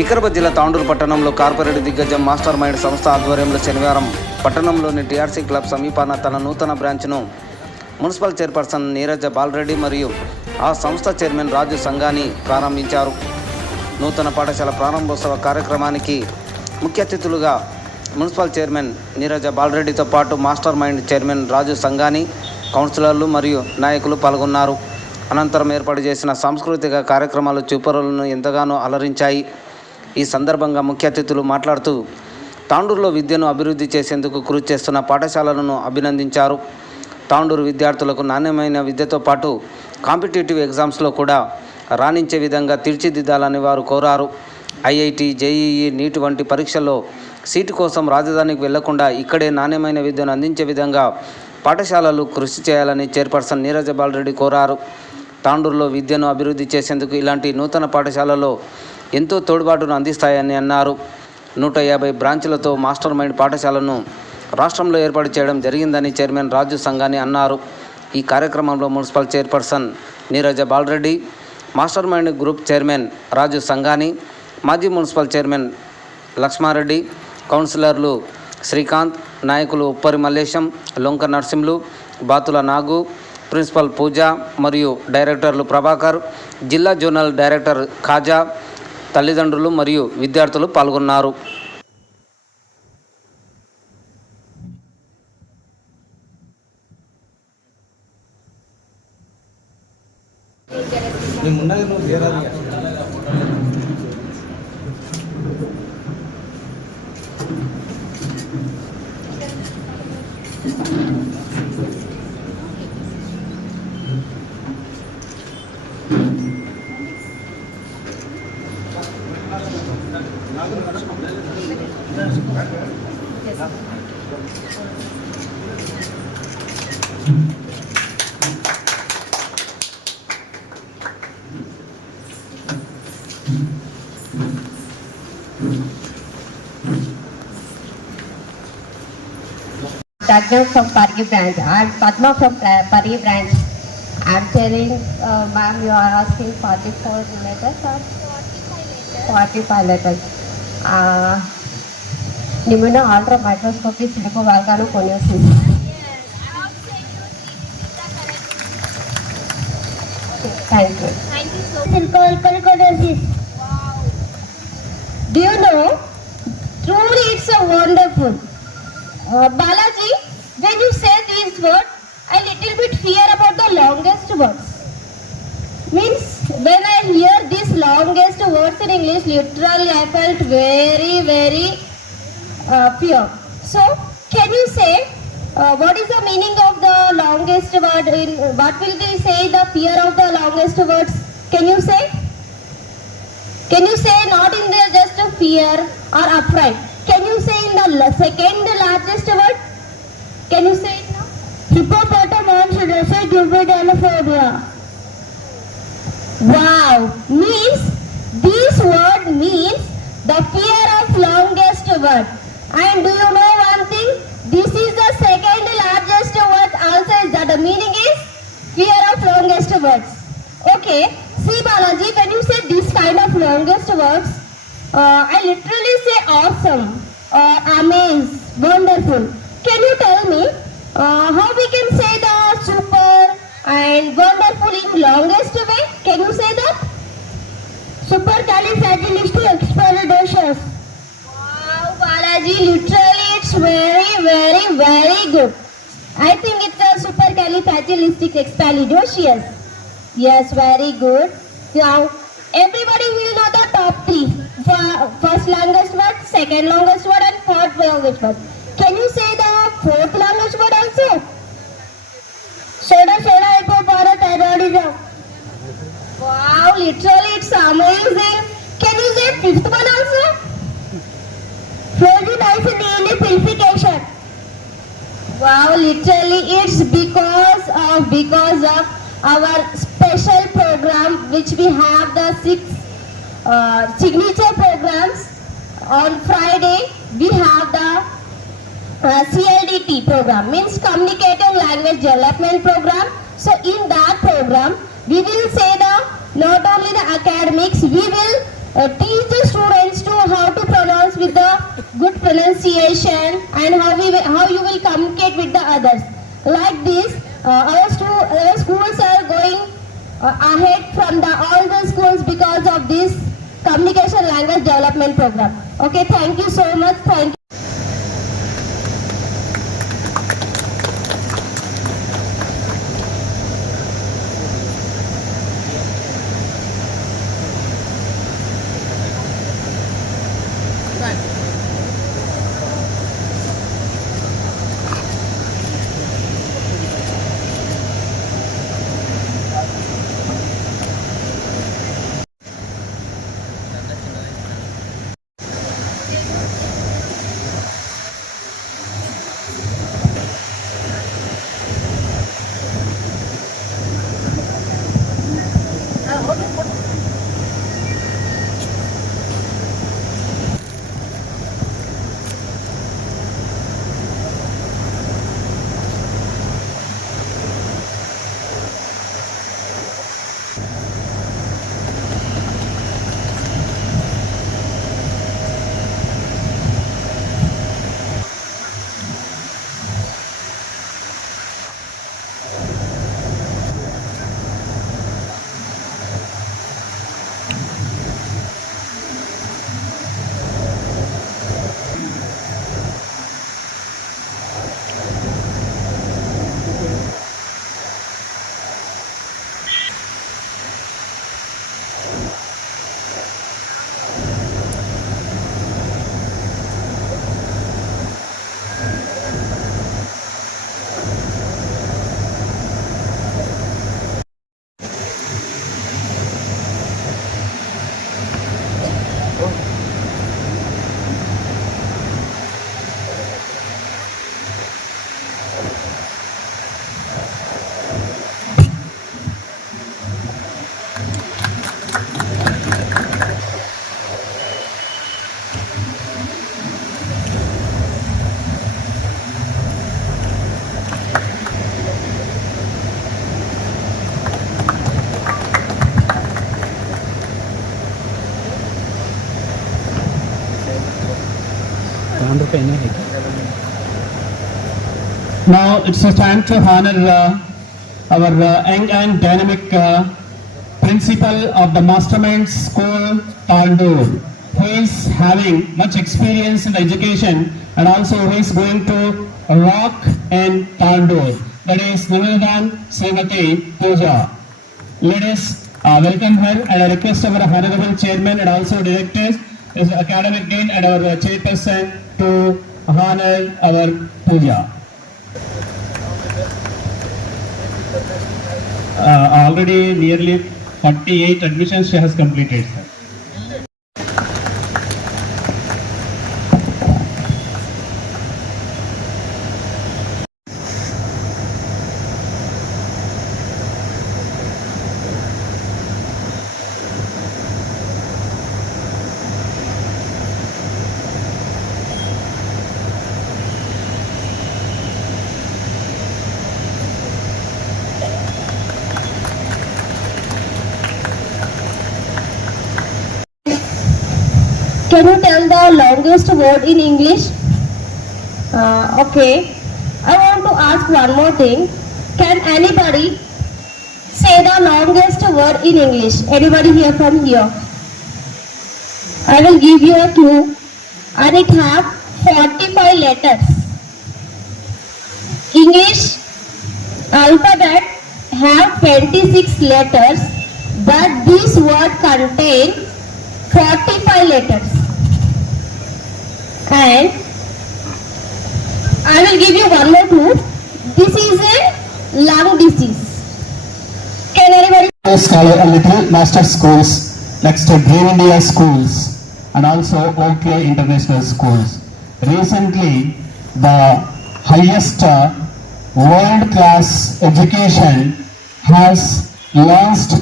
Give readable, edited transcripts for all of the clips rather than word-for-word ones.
వికారాబాద్ జిల్లా తాండూరు పట్టణంలో కార్పొరేట్ దిగ్గజం మాస్టర్ మైండ్ సంస్థ ఆధ్వర్యంలో శనివారం పట్టణంలోని టీఆర్సీ క్లబ్ సమీపాన తన నూతన బ్రాంచ్ను మున్సిపల్ చైర్పర్సన్ నీరజ బాలరెడ్డి మరియు ఆ సంస్థ చైర్మన్ రాజు సంఘాని ప్రారంభించారు. నూతన పాఠశాల ప్రారంభోత్సవ కార్యక్రమానికి ముఖ్య అతిథులుగా మున్సిపల్ చైర్మన్ నీరజ బాలరెడ్డితో పాటు మాస్టర్ మైండ్ చైర్మన్ రాజు సంఘాని, కౌన్సిలర్లు మరియు నాయకులు పాల్గొన్నారు. అనంతరం ఏర్పాటు చేసిన సాంస్కృతిక కార్యక్రమాలు చూపరులను ఎంతగానో అలరించాయి. ఈ సందర్భంగా ముఖ్య అతిథులు మాట్లాడుతూ తాండూరులో విద్యను అభివృద్ధి చేసేందుకు కృషి చేస్తున్న పాఠశాలలను అభినందించారు. తాండూరు విద్యార్థులకు నాణ్యమైన విద్యతో పాటు కాంపిటేటివ్ ఎగ్జామ్స్లో కూడా రాణించే విధంగా తీర్చిదిద్దాలని వారు కోరారు. ఐఐటి, జేఈఈ, నీట్ వంటి పరీక్షల్లో సీటు కోసం రాజధానికి వెళ్లకుండా ఇక్కడే నాణ్యమైన విద్యను అందించే విధంగా పాఠశాలలు కృషి చేయాలని చైర్పర్సన్ నీరజ బాలరెడ్డి కోరారు. తాండూరులో విద్యను అభివృద్ధి చేసేందుకు ఇలాంటి నూతన పాఠశాలలో ఎంతో తోడ్పాటును అందిస్తాయని అన్నారు. 150 బ్రాంచ్లతో మాస్టర్ మైండ్ పాఠశాలను రాష్ట్రంలో ఏర్పాటు చేయడం జరిగిందని చైర్మన్ రాజు సంఘాని అన్నారు. ఈ కార్యక్రమంలో municipal chairperson Neeraja Balareddy, master mind group chairman Raju Sanghani, మాజీ మున్సిపల్ చైర్మన్ లక్ష్మారెడ్డి, కౌన్సిలర్లు శ్రీకాంత్, నాయకులు ఉప్పరి మల్లేశం, లొంక నర్సింహులు, బాతుల నాగు, ప్రిన్సిపల్ పూజ మరియు డైరెక్టర్లు ప్రభాకర్, జిల్లా జోనల్ డైరెక్టర్ ఖాజా, తల్లిదండ్రులు మరియు విద్యార్థులు పాల్గొన్నారు. Dagna from Pargi branch. I'm Padma from Pargi branch. I'm telling, ma'am, you are asking 44 letters or 45 letters. Pneumonia ultra microscopy silicovolcanoconiosis. Thank you. Thank you so much. Silicovolcanoconiosis. Wow. Do you know? Truly, it's a wonderful. Balaji, when you say these words, I little bit fear about the longest words. Means when I hear these longest words in English, literally I felt very fear. So, can you say what is the meaning of the longest word? What will we say the fear of the longest words? Can you say? Can you say not in the just a fear or upright? Can you say in the second largest word? Can you say it now? Hippopotamus Jupidophobia. Wow! Means this word means the fear of longest word. And do you know one thing? This is the second largest word also. That the meaning is fear of longest words. Okay. See Balaji, when you say this kind of longest words, I literally say awesome, amazed, wonderful. Can you tell me how we can say the super and wonderful in longest way? Can you say that? Supercalifragilisticexpialidocious. Wow, Balaji, literally it's very good. I think it's a supercalifragilisticexpialidocious. Yes, very good. Now, everybody will know the top 3. First longest word, second longest word and fourth longest word. Can you say the fourth longest word also? Soda hypoparathyroidism. Wow, literally it's amazing. Can you say fifth one also? Fluoridization. Wow, literally it's because of our special program which we have the 6 signature programs. On Friday we have the CLDT program, means Communicative Language Development Program. So in that program we will say the not only the academics, we will teach the students to how to pronounce with the good pronunciation and how you will communicate with the others. Like this, our schools are going ahead from all the schools because of this communication language development program. Okay, thank you so much. Thank you. Now it's a time to honor our young and dynamic principal of the Mastermind School, Tandur, who is having much experience in education and also who is going to rock in Tandur. That is Navadan Srimati Pooja. Let us welcome her and I request our Honorable Chairman and also Directors, his Academic Dean and our Chairperson to honor our Pooja. Already nearly 48 admissions she has completed, sir. Can you tell the longest word in English? Okay. I want to ask one more thing. Can anybody say the longest word in English? Anybody here from here? I will give you a clue. And it have 45 letters. English alphabet have 26 letters, but this word contain 45 letters. And I will give you one more clue. This is a lung disease. Can anybody? Little Master Schools, next to Green India Schools, and also Oakley International Schools. Recently, the highest world-class education has launched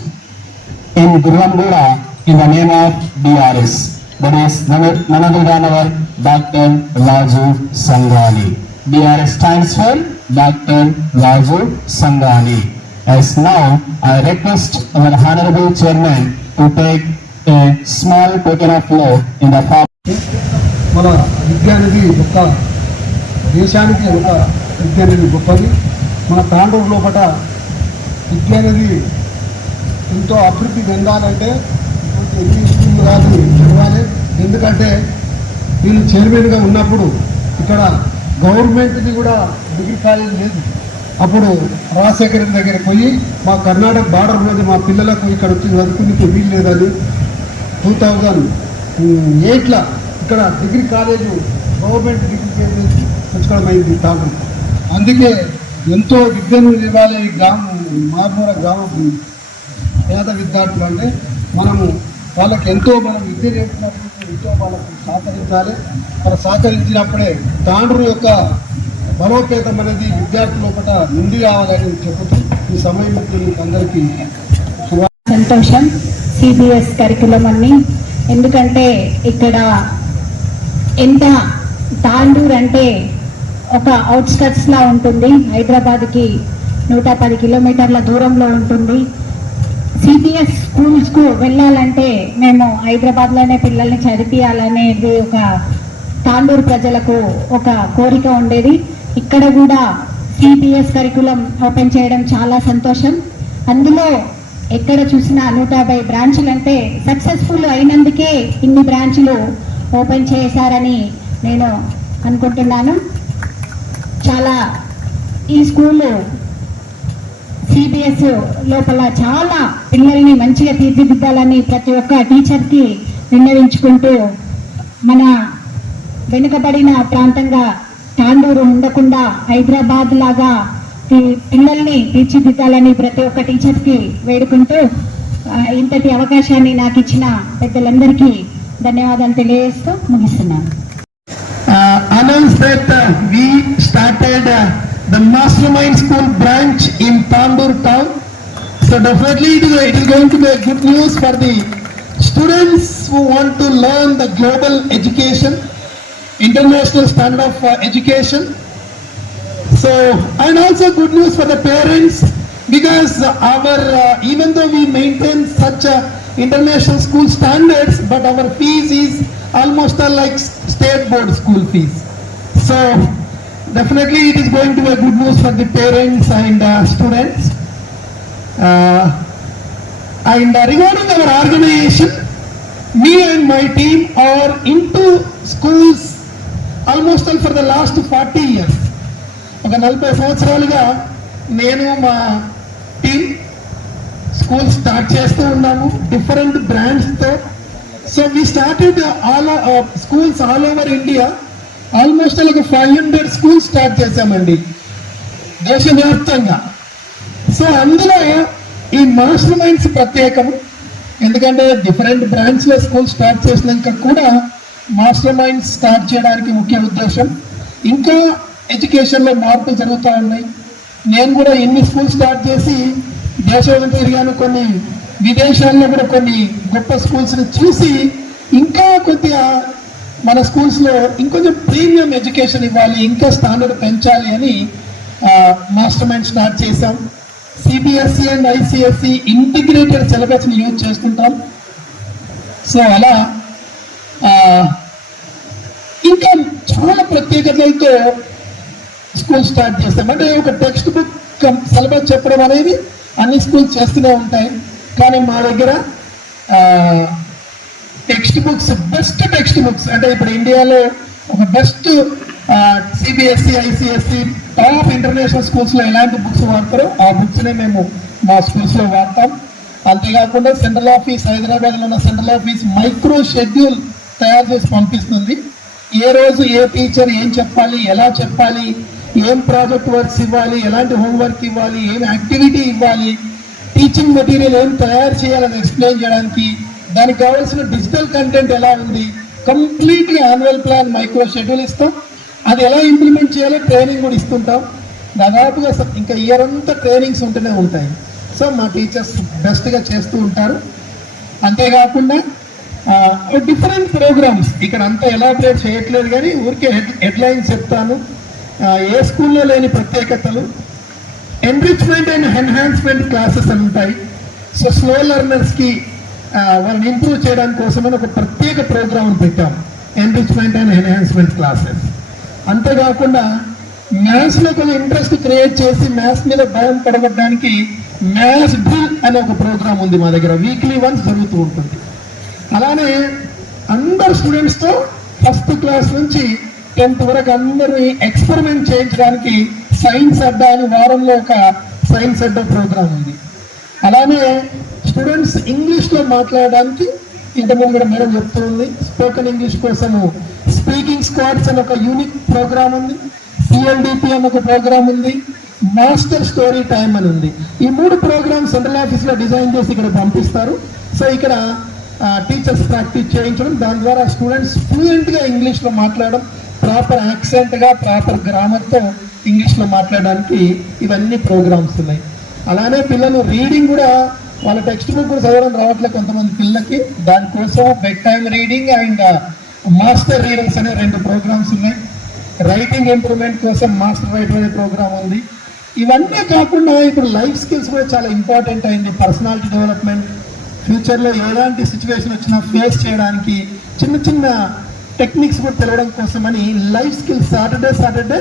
in Guruvangura in the name of DRS. That is none other than our Dr. Raju Sangani. DRS stands for Dr. Raju Sangani. As now, I request our Honorable Chairman to take a small token of love in the form. మన విద్య అనేది ఒక దేశానికి ఒక విద్య అనేది గొప్పది. మన తాండూరు లోపల విద్య అనేది ఎంతో అభివృద్ధి చెందాలంటే ఎన్ని స్కూళ్ళు కాదు చదవాలి. ఎందుకంటే వీళ్ళు చైర్మన్గా ఉన్నప్పుడు ఇక్కడ గవర్నమెంట్ది కూడా డిగ్రీ కాలేజ్ లేదు. అప్పుడు రాజశేఖర్ దగ్గరికి పోయి మా కర్ణాటక బార్డర్లోది మా పిల్లలకు ఇక్కడ వచ్చి చదువుకునే వీలు లేదని 2008లో ఇక్కడ degree college government degree college తెచ్చుకోవడం అయింది తాండూరు. అందుకే ఎంతో విద్యను ఇవ్వాలి ఈ మారుమూల గ్రామ పేద విద్యార్థులు. అంటే మనము వాళ్ళకి ఎంతో మనం విద్య నేర్పినప్పుడు ఎంతో వాళ్ళకు సహకరించాలి. మనం సహకరించినప్పుడే తాండూరు యొక్క బలోపేతం అనేది విద్యార్థుల లోపల నుండి రావాలని చెబుతూ ఈ సమయం మీకు అందరికీ సంతోషం. సిబిఎస్ కరికులం అని, ఎందుకంటే ఇక్కడ ఎంత తాండూర్ అంటే ఒక అవుట్స్కట్స్ లా ఉంటుంది. హైదరాబాద్కి 110 కిలోమీటర్ల దూరంలో ఉంటుంది. సిబిఎస్ స్కూల్స్కు వెళ్ళాలంటే మేము హైదరాబాద్లోనే పిల్లల్ని చదివించాలనేది ఒక తాండూరు ప్రజలకు ఒక కోరిక ఉండేది. ఇక్కడ కూడా సిబిఎస్ కరికులం ఓపెన్ చేయడం చాలా సంతోషం. అందులో ఎక్కడ చూసినా 150 బ్రాంచులు అంటే సక్సెస్ఫుల్ అయినందుకే ఇన్ని బ్రాంచులు ఓపెన్ చేశారని నేను అనుకుంటున్నాను. చాలా ఈ స్కూలు సిబిఎస్ లోపల చాలా పిల్లల్ని మంచిగా తీర్చిదిద్దాలని ప్రతి ఒక్క టీచర్కి విన్నవించుకుంటూ మన వెనుకబడిన ప్రాంతంగా తాండూరు ఉండకుండా హైదరాబాద్ లాగా పిల్లల్ని తీర్చిదిద్దాలని ప్రతి ఒక్క టీచర్కి వేడుకుంటూ ఇంతటి అవకాశాన్ని నాకు ఇచ్చిన పెద్దలందరికీ ధన్యవాదాలు తెలియజేస్తూ ముగిస్తున్నాను. Announce that we started the Mastermind School branch in Tandur town. So definitely it is going to be a good news for the students who want to learn the global education, international standard of education. So, and also good news for the parents, because our even though we maintain such international school standards, but our fees is almost like state board school fees. So definitely it is going to be a good news for the parents and students. And regarding our organization, me and my team are into schools almost for the last 40 years. ఒక 40 సంవత్సరాలుగా నేను మా team school start చేస్తూ ఉన్నాము different బ్రాండ్స్తో. So we started schools all over India. Almost ఒక 500 schools start చేశామండి దేశవ్యాప్తంగా. సో అందులో ఈ మాస్టర్ మైండ్స్ ప్రత్యేకము, ఎందుకంటే డిఫరెంట్ బ్రాంచ్లో స్కూల్ స్టార్ట్ చేసినాక కూడా మాస్టర్ మైండ్స్ స్టార్ట్ చేయడానికి ముఖ్య ఉద్దేశం. ఇంకా ఎడ్యుకేషన్లో మార్పులు జరుగుతూ ఉన్నాయి. నేను కూడా ఎన్ని స్కూల్ స్టార్ట్ చేసి దేశం తిరిగాను, కొన్ని విదేశాల్లో కూడా కొన్ని గొప్ప స్కూల్స్ని చూసి ఇంకా కొద్దిగా మన స్కూల్స్లో ఇంకొంచెం ప్రీమియం ఎడ్యుకేషన్ ఇవ్వాలి, ఇంకా స్టాండర్డ్ పెంచాలి అని మాస్టర్ మైండ్ స్టార్ట్ చేశాం. సిబిఎస్ఈ అండ్ ఐసిఎస్ఈ ఇంటిగ్రేటెడ్ సిలబస్ని యూజ్ చేసుకుంటాం. సో అలా ఇంకా చాలా ప్రత్యేకతలతో స్కూల్ స్టార్ట్ చేస్తాం. అంటే ఒక టెక్స్ట్ బుక్ సిలబస్ చెప్పడం అనేది అన్ని స్కూల్స్ చేస్తూనే ఉంటాయి, కానీ మా దగ్గర text books, best text books, అంటే ఇప్పుడు ఇండియాలో ఒక best CBSE ICSE top international స్కూల్స్లో ఎలాంటి బుక్స్ వాడతారో ఆ బుక్స్నే మేము మా స్కూల్స్లో వాడతాం. అంతేకాకుండా సెంట్రల్ ఆఫీస్, హైదరాబాద్లో ఉన్న సెంట్రల్ ఆఫీస్ మైక్రో షెడ్యూల్ తయారు చేసి పంపిస్తుంది. ఏ రోజు ఏ టీచర్ ఏం చెప్పాలి, ఎలా చెప్పాలి, ఏం ప్రాజెక్ట్ వర్క్స్ ఇవ్వాలి, ఎలాంటి హోంవర్క్ ఇవ్వాలి, ఏం యాక్టివిటీ ఇవ్వాలి, టీచింగ్ మెటీరియల్ ఏం తయారు చేయాలని ఎక్స్ప్లెయిన్ చేయడానికి, దానికి కావాల్సిన డిజిటల్ కంటెంట్ ఎలా ఉంది, కంప్లీట్గా యాన్యువల్ ప్లాన్ మైక్రో షెడ్యూల్ ఇస్తాం. అది ఎలా ఇంప్లిమెంట్ చేయాలో ట్రైనింగ్ కూడా ఇస్తుంటాం. దాదాపుగా ఇంకా ఇయర్ అంతా ట్రైనింగ్స్ ఉంటూనే ఉంటాయి. సో మా టీచర్స్ బెస్ట్గా చేస్తూ ఉంటారు. అంతేకాకుండా డిఫరెంట్ ప్రోగ్రామ్స్ ఇక్కడ అంతా ఎలాబరేట్ చేయట్లేదు, కానీ ఊరికే హెడ్లైన్స్ చెప్తాను. ఏ స్కూల్లో లేని ప్రత్యేకతలు, ఎన్రిచ్మెంట్ అండ్ ఎన్హాన్స్మెంట్ క్లాసెస్ అని ఉంటాయి. సో స్లో లెర్నర్స్కి వాళ్ళని ఇంప్రూవ్ చేయడానికి కోసమని ఒక ప్రత్యేక ప్రోగ్రామ్ పెట్టాం, ఎన్రిచ్మెంట్ అండ్ ఎన్హాన్స్మెంట్ క్లాసెస్. అంతేకాకుండా మ్యాథ్స్లో కొంచెం ఇంట్రెస్ట్ క్రియేట్ చేసి మ్యాథ్స్ మీద భయం పడగొట్టడానికి మ్యాథ్స్ డ్రిల్ అనే ఒక ప్రోగ్రామ్ ఉంది మా దగ్గర, వీక్లీ వన్స్ జరుగుతూ ఉంటుంది. అలానే అందరు స్టూడెంట్స్తో ఫస్ట్ క్లాస్ నుంచి 10th వరకు అందరినీ ఎక్స్పెరిమెంట్ చేయించడానికి సైన్స్ అడ్డా అని వారంలో ఒక సైన్స్ అడ్డా ప్రోగ్రామ్ ఉంది. అలానే స్టూడెంట్స్ ఇంగ్లీష్లో మాట్లాడడానికి ఇంతకుముందు కూడా మేడం చెప్తుంది, స్పోకెన్ ఇంగ్లీష్ కోసము స్పీకింగ్ స్క్వాడ్స్ అని ఒక యూనిక్ ప్రోగ్రామ్ ఉంది, CLDP అని ఒక ప్రోగ్రామ్ ఉంది, మాస్టర్ స్టోరీ టైమ్ అని ఉంది. ఈ 3 ప్రోగ్రామ్స్ సెంట్రల్ ఆఫీస్లో డిజైన్ చేసి ఇక్కడ పంపిస్తారు. సో ఇక్కడ టీచర్స్ ప్రాక్టీస్ చేయించడం, దాని ద్వారా స్టూడెంట్స్ ఫ్లూయెంట్గా ఇంగ్లీష్లో మాట్లాడడం, ప్రాపర్ యాక్సెంట్గా ప్రాపర్ గ్రామర్తో ఇంగ్లీష్లో మాట్లాడడానికి ఇవన్నీ ప్రోగ్రామ్స్ ఉన్నాయి. అలానే పిల్లలు రీడింగ్ కూడా వాళ్ళ టెక్స్ట్ బుక్ కూడా చదవడం రావట్లేదు కొంతమంది పిల్లలకి, దానికోసం bed time reading and master readers అనే 2 ప్రోగ్రామ్స్ ఉన్నాయి. రైటింగ్ ఇంప్రూవ్మెంట్ కోసం మాస్టర్ రైటర్ అనే ప్రోగ్రామ్ ఉంది. ఇవన్నీ కాకుండా ఇప్పుడు లైఫ్ స్కిల్స్ కూడా చాలా ఇంపార్టెంట్ అయింది. పర్సనాలిటీ డెవలప్మెంట్, ఫ్యూచర్లో ఎలాంటి సిచ్యువేషన్ వచ్చినా ఫేస్ చేయడానికి చిన్న చిన్న టెక్నిక్స్ కూడా తెలవడం కోసమని లైఫ్ స్కిల్ సాటర్డే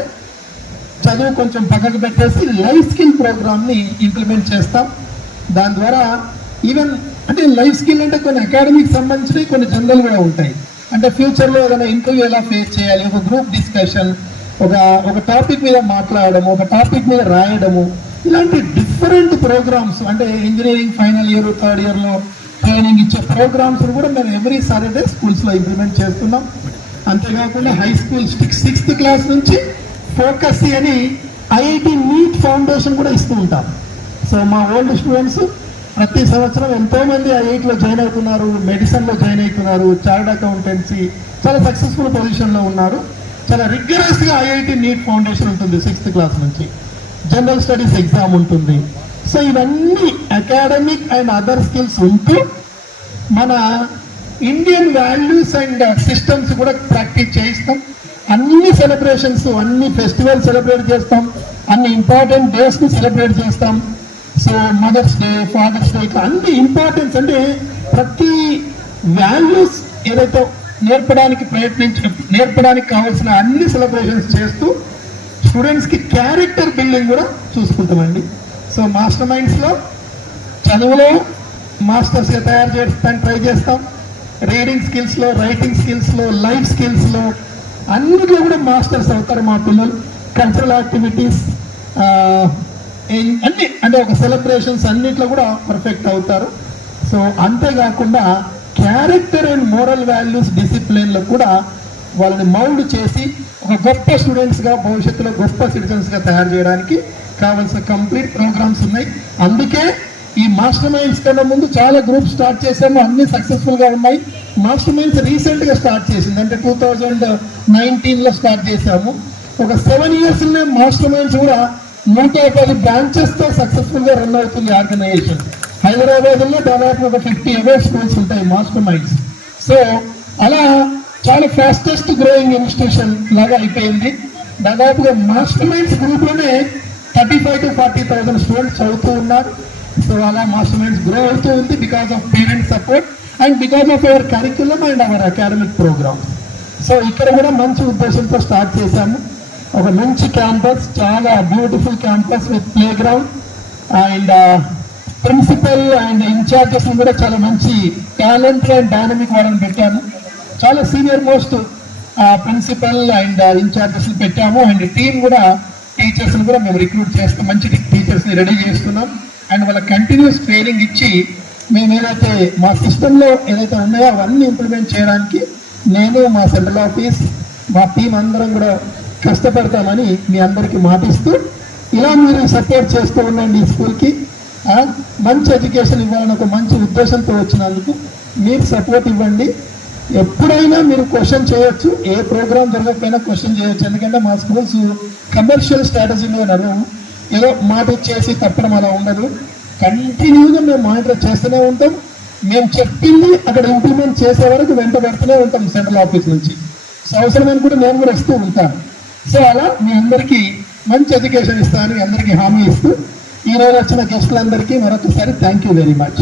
చదువు కొంచెం పక్కకు పెట్టేసి లైఫ్ స్కిల్ ప్రోగ్రామ్ని ఇంప్లిమెంట్ చేస్తాం. దాని ద్వారా ఈవెన్ అంటే లైఫ్ స్కిల్ అంటే కొన్ని అకాడమిక్ సంబంధించినవి, కొన్ని జనరల్ కూడా ఉంటాయి. అంటే ఫ్యూచర్లో ఏదైనా ఇంటర్వ్యూ ఎలా ఫేస్ చేయాలి, ఒక గ్రూప్ డిస్కషన్, ఒక టాపిక్ మీద మాట్లాడము, ఒక టాపిక్ మీద రాయడము, ఇలాంటి డిఫరెంట్ ప్రోగ్రామ్స్, అంటే ఇంజనీరింగ్ ఫైనల్ ఇయర్ 3rd ఇయర్లో ట్రైనింగ్ ఇచ్చే ప్రోగ్రామ్స్ కూడా మేము ఎవ్రీ సాటర్డే స్కూల్స్లో ఇంప్లిమెంట్ చేస్తున్నాం. అంతేకాకుండా హై స్కూల్ 6th క్లాస్ నుంచి ఫోకస్ అని IIT నీట్ ఫౌండేషన్ కూడా ఇస్తూ ఉంటాం. సో మా ఓల్డ్ స్టూడెంట్స్ ప్రతి సంవత్సరం ఎంతోమంది IITలో జాయిన్ అవుతున్నారు, మెడిసిన్లో జాయిన్ అవుతున్నారు, చార్టర్డ్ అకౌంటెన్సీ చాలా సక్సెస్ఫుల్ పొజిషన్లో ఉన్నారు. చాలా రిగ్గరస్గా IIT నీట్ ఫౌండేషన్ ఉంటుంది 6th క్లాస్ నుంచి, జనరల్ స్టడీస్ ఎగ్జామ్ ఉంటుంది. సో ఇవన్నీ అకాడమిక్ అండ్ అదర్ స్కిల్స్ ఉంటూ మన ఇండియన్ వాల్యూస్ అండ్ సిస్టమ్స్ కూడా ప్రాక్టీస్ చేయిస్తాం. అన్ని సెలబ్రేషన్స్, అన్ని ఫెస్టివల్ సెలబ్రేట్ చేస్తాం, అన్ని ఇంపార్టెంట్ డేస్ని సెలబ్రేట్ చేస్తాం. So mother's day, father's day, ఇట్లా అన్ని ఇంపార్టెన్స్ అంటే ప్రతి వాల్యూస్ ఏదైతే నేర్పడానికి కావాల్సిన అన్ని సెలబ్రేషన్స్ చేస్తూ స్టూడెంట్స్కి క్యారెక్టర్ బిల్డింగ్ కూడా చూసుకుంటామండి. సో మాస్టర్ మైండ్స్లో చదువులో మాస్టర్స్గా తయారు చేయడానికి ట్రై చేస్తాం. రీడింగ్ స్కిల్స్లో, రైటింగ్ స్కిల్స్లో, లైఫ్ స్కిల్స్లో అన్నిట్లో కూడా మాస్టర్స్ అవుతారు మా పిల్లలు. కల్చరల్ యాక్టివిటీస్ అన్ని అంటే ఒక సెలబ్రేషన్స్ అన్నిట్లో కూడా పర్ఫెక్ట్ అవుతారు. సో అంతేకాకుండా క్యారెక్టర్ అండ్ మోరల్ వాల్యూస్, డిసిప్లిన్లో కూడా వాళ్ళని మౌల్డ్ చేసి ఒక గొప్ప స్టూడెంట్స్గా భవిష్యత్తులో గొప్ప సిటిజన్స్గా తయారు చేయడానికి కావాల్సిన కంప్లీట్ ప్రోగ్రామ్స్ ఉన్నాయి. అందుకే ఈ మాస్టర్ మైండ్స్ కన్నా ముందు చాలా గ్రూప్స్ స్టార్ట్ చేసాము, అన్ని సక్సెస్ఫుల్గా ఉన్నాయి. మాస్టర్ మైండ్స్ రీసెంట్గా స్టార్ట్ చేసింది, అంటే 2019లో స్టార్ట్ చేశాము. ఒక 7 ఇయర్స్లోనే మాస్టర్ మైండ్స్ కూడా 110 బ్రాంచెస్తో సక్సెస్ఫుల్గా రన్ అవుతుంది ఆర్గనైజేషన్. హైదరాబాద్లో దాదాపు ఒక 50 above స్కూల్స్ ఉంటాయి మాస్టర్ మైండ్స్. సో అలా చాలా ఫాస్టెస్ట్ గ్రోయింగ్ ఇన్స్టిట్యూషన్ లాగా అయిపోయింది. దాదాపుగా మాస్టర్ మైండ్స్ గ్రూప్లోనే 35,000 to 40,000 స్టూడెంట్స్ చదువుతూ ఉన్నారు. సో అలా మాస్టర్ మైండ్స్ గ్రో అవుతూ ఉంది because of parents support and because of our curriculum and our academic programme. So ఇక్కడ కూడా మంచి ఉద్దేశంతో స్టార్ట్ చేశాము. ఒక మంచి క్యాంపస్, చాలా beautiful campus with play ground and principal and incharges కూడా చాలా మంచి టాలెంట్ అండ్ డైనమిక్ వాళ్ళని పెట్టాము. చాలా senior most principal and incharges పెట్టాము. అండ్ టీమ్ కూడా టీచర్స్ని కూడా మేము రిక్రూట్ చేస్తాం, మంచి టీచర్స్ని రెడీ చేస్తున్నాం. అండ్ వాళ్ళ కంటిన్యూస్ ట్రైనింగ్ ఇచ్చి మేము ఏదైతే మా సిస్టంలో ఏదైతే ఉన్నాయో అవన్నీ ఇంప్లిమెంట్ చేయడానికి నేను, మా సెంట్రల్ ఆఫీస్, మా టీం అందరం కూడా కష్టపడతామని మీ అందరికీ మాటిస్తూ, ఇలా మీరు సపోర్ట్ చేస్తూ ఉండండి. ఈ స్కూల్కి మంచి ఎడ్యుకేషన్ ఇవ్వాలని ఒక మంచి ఉద్దేశంతో వచ్చినందుకు మీరు సపోర్ట్ ఇవ్వండి. ఎప్పుడైనా మీరు క్వశ్చన్ చేయొచ్చు, ఏ ప్రోగ్రామ్ జరగకపోయినా క్వశ్చన్ చేయొచ్చు. ఎందుకంటే మా స్కూల్స్ కమర్షియల్ స్ట్రాటజీలో నడవము, ఏదో మాట ఇచ్చేసి తప్పడం అలా ఉండదు. కంటిన్యూగా మేము మానిటర్ చేస్తూనే ఉంటాం. మేము చెప్పింది అక్కడ ఇంప్లిమెంట్ చేసే వరకు వెంట పెడుతూనే ఉంటాం సెంట్రల్ ఆఫీస్ నుంచి. సో అవసరమైన కూడా నేను కూడా ఇస్తూ ఉంటాను. సో అలా మీ అందరికీ మంచి ఎడ్యుకేషన్ ఇస్తానని అందరికీ హామీ ఇస్తూ ఈరోజు వచ్చిన గెస్టులందరికీ మరొకసారి థ్యాంక్ యూ వెరీ మచ్.